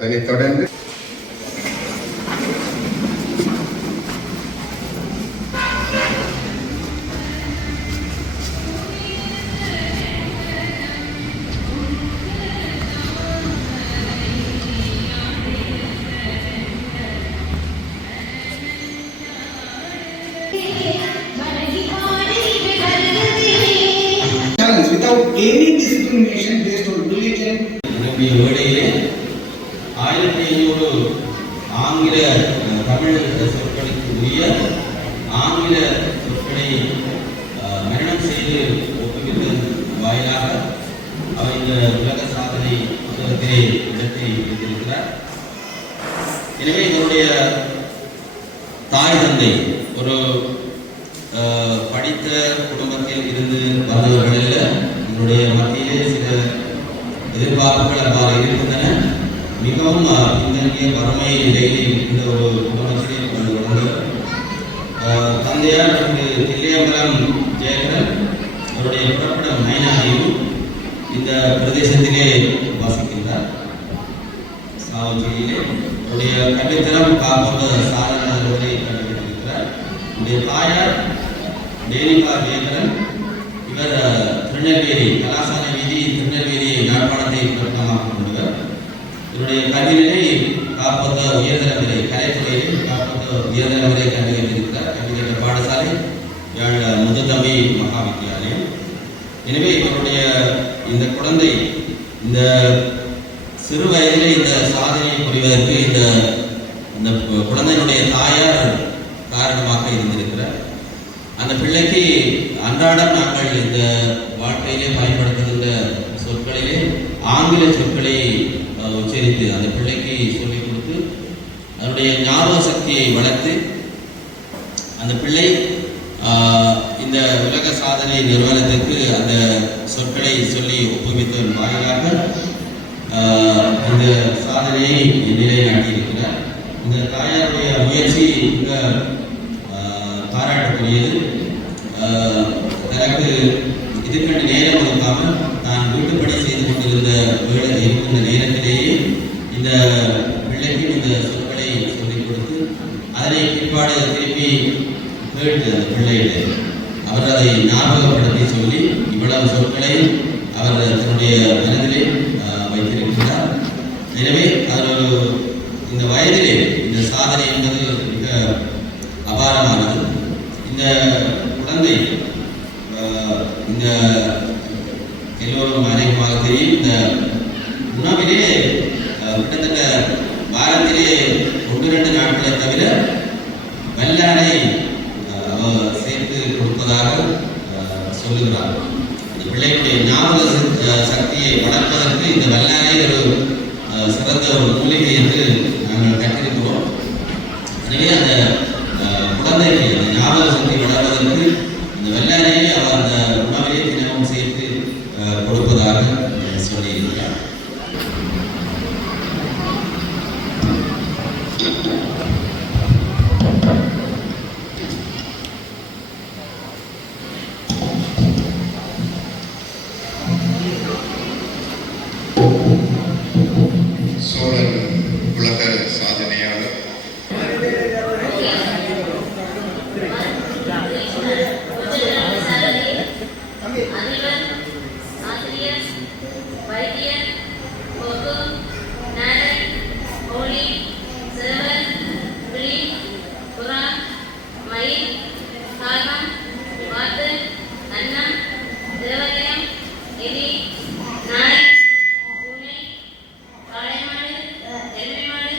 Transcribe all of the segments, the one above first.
அதனைத் தொடர்ந்து without any discrimination based on religion. ஆங்கில தமிழ் சொற்களுக்கு உரிய ஆங்கில சொற்களை மரணம் செய்து ஒப்புவித்ததன் வாயிலாக அவர் இந்த உலக சாதனை புத்தகத்திலே இடத்தை வைத்திருக்கிறார். எனவே இதனுடைய தாய் தந்தை ஒரு படித்த குடும்பத்தில் இருந்து வந்தவர்களில் இதனுடைய மத்தியிலே சில எதிர்பார்ப்புகள் அவ்வாறு இருக்கின்றன. மிகவும் பின்தங்கிய வறுமை நிலையில் இருக்கின்ற ஒரு குடும்பத்திலே வந்தவர்கள். தந்தையார் தில்லையம்பலம் ஜெயகரன் அவருடைய புறப்படம் மைனாரியும் இந்த பிரதேசத்திலே வசிக்கின்றார். சாவஞ்சியிலே அவருடைய கல்வித்தரம் காப்பந்த சாதனை கண்டுபிடித்திருக்கிறார். அவருடைய தாயார் டேனிகா ஜெயகரன். இவர் திருநெல்வேலி கலாசார வீதி திருநெல்வேலி யாழ்ப்பாணத்தை தொடக்கமாக கொண்டவர். இவருடைய கல்வியிலே காப்பந்த உயர்தர நிலை கலைத்துறையில் காப்பந்த உயர்தர நிலை கல்வி வைத்திருக்கிறார். கல்வி கற்ற பாடசாலை முதுதம்பி மகா வித்தியாலயம். எனவே இவருடைய இந்த குழந்தை இந்த சிறு வயதிலே இந்த சாதனையை புரிவதற்கு இந்த குழந்தையினுடைய தாயார் காரணமாக இருந்திருக்கிறார். அந்த பிள்ளைக்கு அன்றாடம் நாங்கள் இந்த வாழ்க்கையிலே பயன்படுத்துகின்ற சொற்களிலே ஆங்கில சொற்களை உச்சரித்து அந்த பிள்ளைக்கு சொல்லிக் கொடுத்து அதனுடைய ஞாபக சக்தியை வளர்த்து அந்த பிள்ளை இந்த உலக சாதனை நிறுவனத்துக்கு அந்த சொற்களை சொல்லி ஒப்புவித்ததன் வாயிலாக இந்த சாதனையை நிலைநாட்டியிருக்கிறார். இந்த தாயாருடைய முயற்சி மிக பாராட்டக்கூடியது. தனக்கு இதுக்கண்டு நேரம் ஒதுக்காமல் நான் வீட்டுப்படி செய்து கொண்டிருந்த இருக்கின்ற நேரத்திலேயே இந்த பிள்ளைக்கு இந்த சொற்களை சொல்லிக் கொடுத்து அதனை பிற்பாடு திருப்பி கேட்டு அந்த பிள்ளைகளை அவர் அதை ஞாபகப்படுத்தி சொல்லி இவ்வளவு சொற்களை அவர் தன்னுடைய மனதிலே வைத்திருக்கிறார். எனவே அவர் இந்த வயதிலே இந்த சாதனை என்பது மிக அபாரமானது. இந்த குழந்தை இந்த எல்லோரும் அநேகமாக தெரியும். இந்த உணவிலே கிட்டத்தட்ட வாரத்திலே 1-2 நாட்களை தவிர வல்லாரை சேர்த்து கொடுப்பதாக சொல்லுகிறார். இந்த பிள்ளைகளுடைய ஞாபக சக்தியை வளர்ப்பதற்கு இந்த வல்லாரை ஒரு சிறந்த ஒரு மூலிகை என்று நாங்கள் கற்றிருக்கிறோம். எனவே அந்த குழந்தைக்கு அந்த ஞாபக சக்தி வளர்வதற்கு இந்த வல்லாரையை அவர் அந்த உணவிலே தினமும் சேர்த்து கொடுப்பதாக சொல்லியிருக்கிறார். சோழர் உலக சாதனையாளர் நாய் பூனை காளை மாடு எருமை மாடு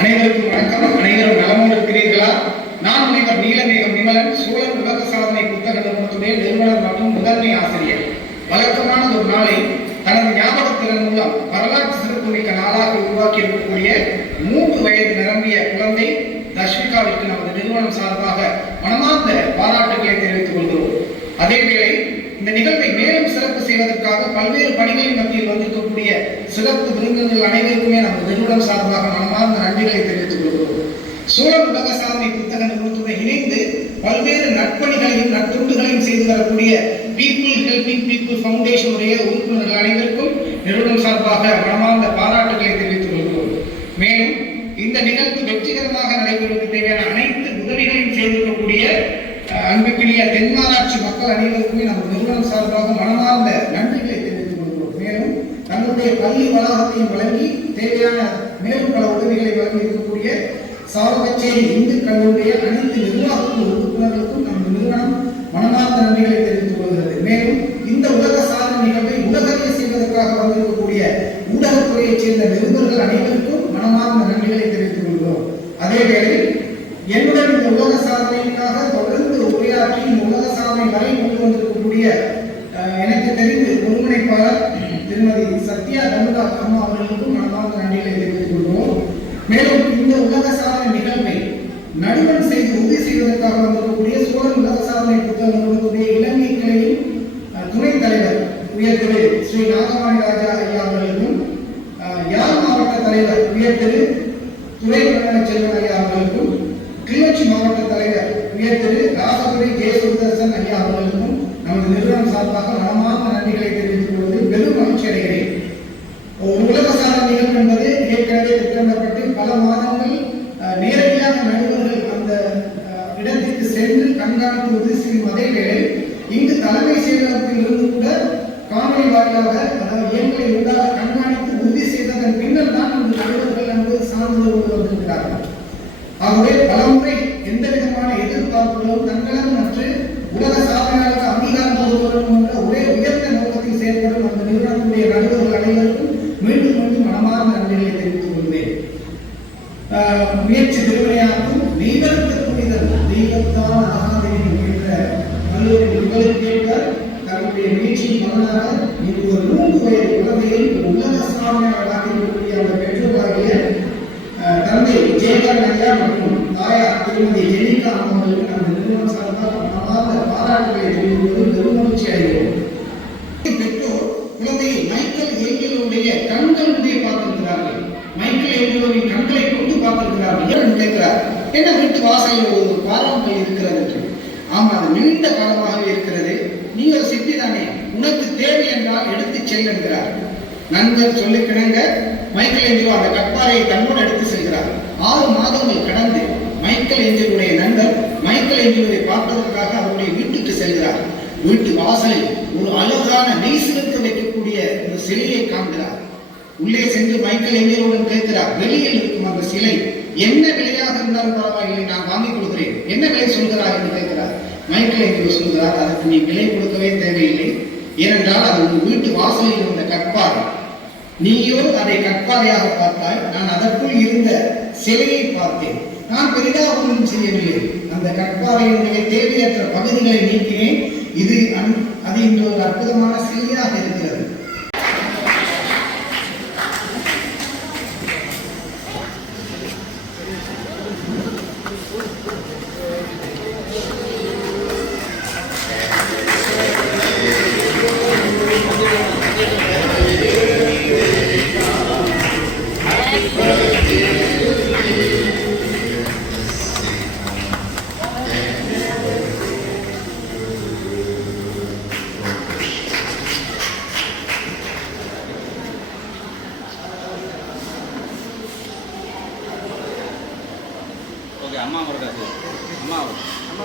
அனைவருக்கும் வணக்கம். அனைவரும் நலமோடு இருக்கிறீர்களா? நான் முனைவர் நீலமேகம் விமலன், சூழல் உலக சாதனை புத்தக நிறுவனத்துடைய நிறுவனர் மற்றும் முதன்மை ஆசிரியர். வழக்கமான ஒரு நாளை தனது ஞாபகத்திறன் மூலம் வரலாற்று சிறப்புமிக்க நாளாக உருவாக்கி இருக்கக்கூடிய 3 வயது நிரம்பிய குழந்தை தஷ்விகாவிற்கு நமது நிறுவனம் சார்பாக மனமார்ந்த பாராட்டுகளை தெரிவித்துக் கொள்கிறோம். அதேவேளை இந்த நிகழ்வை மேலும் சிறப்பு செய்வதற்காக பல்வேறு பணிகளின் மத்தியில் வந்திருக்கக்கூடிய சிறப்பு விருந்தினர்கள் அனைவருக்குமே நமது நிறுவனம் சார்பாக மனமார்ந்த நன்றிகளை தெரிவித்துக் கொள்கிறோம். சூழல் உலக சாதனை புத்தக நிறுவனத்துடன் இணைந்து பல்வேறு நற்பணிகளையும் நற்தொண்டுகளையும் செய்து வரக்கூடிய பீப்புள் ஹெல்பிங் பீப்புள் ஃபவுண்டேஷன் உடைய உறுப்பினர்கள் அனைவருக்கும் நிறுவனம் சார்பாக மனமார்ந்த பாராட்டுகளை தெரிவித்துக் கொள்கிறோம். மேலும் இந்த நிகழ்வு வெற்றிகரமாக நடைபெறுவதற்கு தேவையான அனைத்து உதவிகளையும் செய்திருக்கக்கூடிய அன்புக்குரிய தென்மாராட்சி மக்கள் அனைவருக்குமே நமது நிறுவனம் சார்பாக மனமார்ந்த நன்றிகளை தெரிவித்துக் கொள்கிறோம். மேலும் தங்களுடைய பள்ளி வளாகத்தையும் வழங்கி தேவையான மேலும் பல உதவிகளை வழங்கி இருக்கக்கூடிய சாவகச்சேரி இந்து கல்லூரிய அனைத்து நிர்வாக உறுப்பினர்களுக்கும் நமது நிறுவனம் மனமார்ந்த நன்றிகளை தெரிவித்துக் கொள்கிறது. மேலும் இந்த உலக சாதனை நிகழ்வை உலகறிய செய்வதற்காக வந்திருக்கக்கூடிய ஊடகத்துறையைச் சேர்ந்த நிருபர்கள் அனைவருக்கும் மனமார்ந்த நன்றிகளை தெரிவித்துக் கொள்கிறோம். அதேவேளை என்னுடன் இந்த உலக சாதனைக்காக தொடர்ந்து உரையாற்றி இந்த உலக சாதனை வரை கொண்டு வந்திருக்கக்கூடிய எனக்கு தெரிந்து ஒருங்கிணைப்பாளர் திருமதி சத்யா கமுதா அம்மா அவர்களுக்கும் மனமார்ந்த நன்றிகளை தெரிவித்துக் கொள்கிறோம். மேலும் இந்த உலக சாதனை நிகழ்வை நடுவன் செய்து உறுதி செய்வதற்காக வந்திருக்கக்கூடிய சூழல் உலக சாதனை புத்தக நிறுவனத்துடைய இலங்கை கிளையின் துணைத் தலைவர் உயர் திரு ஸ்ரீ நாகவாணி ராஜா ஐயா அவர்களுக்கும் யாழ் மாவட்ட தலைவர் உயர் திரு துறை செல்வன் ஐயா அவர்களுக்கும் கிளிநொச்சி மாவட்ட தலைவர் உயர் திரு ராசபுரி ஜெயசுதர்சன் ஐயா அவர்களுக்கும் நமது நிறுவனம் சார்பாக மனமார்ந்த நன்றிகளை தெரிவித்துக் கொள்வதில் பெரும் மகிழ்ச்சி அடைகிறேன். ஒரு உலக சாதனை நிகழ்வு என்பது ஏற்கனவே திட்டமிடப்பட்டு பல மாதங்கள் நேரடியாக நடுவர்கள் அந்த இடத்திற்கு சென்று கண்காணித்து உறுதி செய்யும் அதே வேளை இங்கு தலைமை செயலகத்தில் இருந்து கூட காணொலி வாயிலாக அதாவது இயற்கை ஊடாக கண்காணித்து உறுதி செய்ததன் பின்னர் தான் இந்த நடுவர்கள் என்பது சார்ந்தவர்கள் வந்திருக்கிறார்கள். ஆகவே பலமுறை எந்த விதமான எதிர்பார்ப்புகளும் தங்களம் மற்றும் உலக சாதனையாளர்கள் அங்கீகாரம் கொடுப்பவர்கள் என்ற ஒரே உயர்ந்த நோக்கத்தில் செயல்படும் அந்த நிறுவனத்துடைய நடுவர்கள் அனைவருக்கும் மீண்டும் மீண்டும் மனமார்ந்த நன்றிகளை தெரிவித்துக் கொள்வேன். முயற்சி திருவிளையாட்டும் தெய்வத்தை புனிதல் தெய்வத்தான் ஆகாதேன் என்ற கல்லூரி நிகழ்ச்சியேற்ற தன்னுடைய முயற்சியின் பலனாக இன்று ஒரு 3 வயது குழந்தையை உலக சாதனையாளராக இருக்கக்கூடிய அந்த பெற்றோராகிய தந்தை ஜெயகாந்த் ஐயா மற்றும் தாயார் திருமதி ஜெனிகா அவர்களுக்கு நமது நிறுவனம் சார்பாக மனமார்ந்த பாராட்டுகளை தெரிவிப்பது பெருமகிழ்ச்சி அடைகிறோம். பெற்றோர் குழந்தையை மைக்கேல் ஏஞ்சலோவுடைய கண்களுடைய பார்த்திருக்கிறார்கள். மைக்கேல் ஏஞ்சலோவின் கண்களை கொண்டு பார்த்திருக்கிறார்கள். ஏன் கேட்கிறார், என்ன வீட்டு வாசலில் ஒரு பாராமல் இருக்கிறது? ஆமா, அது நீண்ட காலமாகவே இருக்கிறது. நீ ஒரு சித்தி தானே, உனக்கு தேவை என்றால் எடுத்து செல் என்கிறார். நண்பர் சொல்லி கிணங்க மைக்கேல் ஏஞ்சலோ அந்த கட்பாறையை தன்னோடு எடுத்து செல்கிறார். 6 மாதங்கள் கடந்து மைக்கேல் ஏஞ்சலுடைய நண்பர் மைக்கேல் ஏஞ்சலுவை பார்ப்பதற்காக அவருடைய வீட்டுக்கு செல்கிறார். வீட்டு வாசலில் ஒரு அழகான நெய்சிலுக்கு வைக்கக்கூடிய ஒரு சிலையை காண்கிறார். உள்ளே சென்று மைக்கேல் ஏஞ்சலுடன் கேட்கிறார், வெளியில் இருக்கும் அந்த சிலை என்ன விலையாக இருந்தாலும் பரவாயில்லை, நான் வாங்கிக் கொள்கிறேன், என்ன விலை சொல்கிறார் என்று கேட்கிறார். மைக்கேல் ஏஞ்சலோ சொல்கிறார், அதற்கு நீ விலை கொடுக்கவே தேவையில்லை, ஏனென்றால் அது உங்கள் வீட்டு வாசலில் இருந்த கட்பாறை, நீயோ அதை கட்பாறையாக பார்த்தாய், நான் அதற்குள் இருந்த சிலையை பார்த்தேன். நான் பெரிதாக ஒன்றும் செய்யவில்லை, அந்த கட்பாறையினுடைய தேவையற்ற பகுதிகளை நீக்கினேன். அது இன்று ஒரு அற்புதமான சிலையாக இருக்கிறது. ஓகே அம்மா ஒரு காசு அம்மா அம்மா